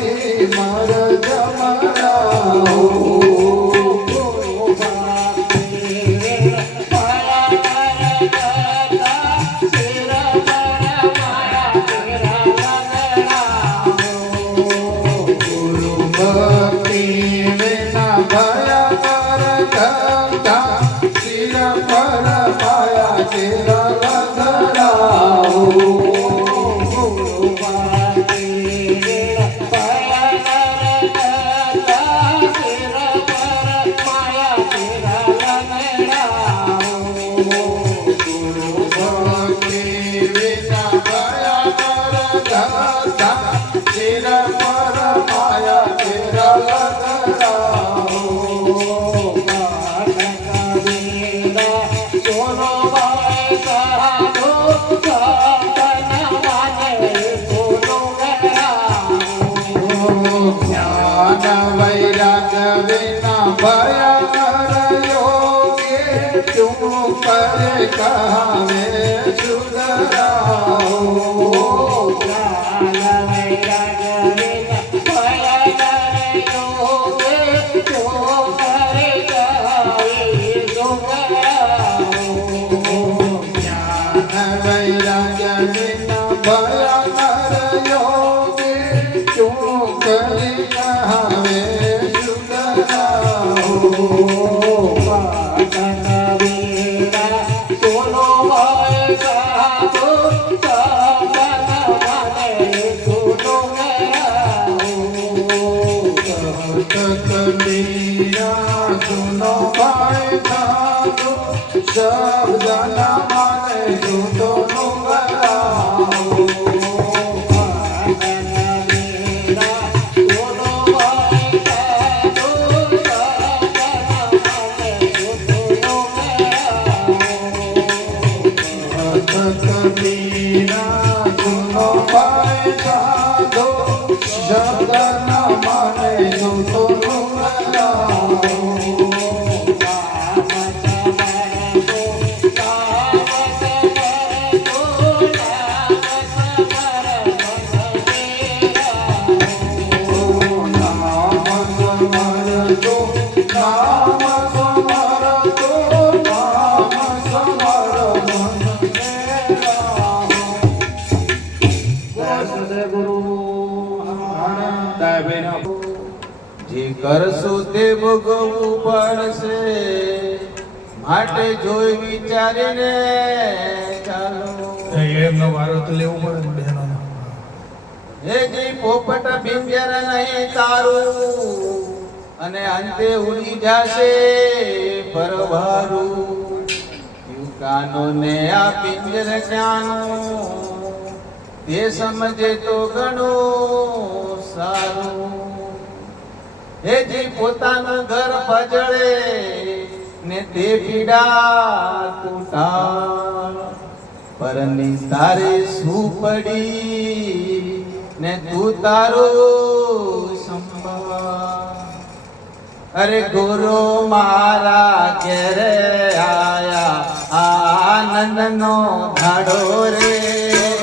थे ભય કરયોગે તું કરી કહાવે શબ્દ ના માને જૂતો કરશું તે ભોગવવું પડશે. માટે જોઈ વિચારીને ચાલો. એમનો વારો તો લેવો પડે ને બહેનો હે જી પોપટ બિંજર નહીં તારું. અને અંતે ઉડી જશે પરવારું કાનો ને આ પિંજર જ્ઞાનો તે સમજે તો ઘણું સારું. હે જે પોતાનું ઘર ભજળે ને તે પીડા તૂટા પરની તારે શું પડી ને તું તારો અરે ગુરુ મારા ઘેરે આયા આનંદ નો ધાડો રે.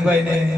એમ કહેવાનું. અરવિંદભાઈને આવો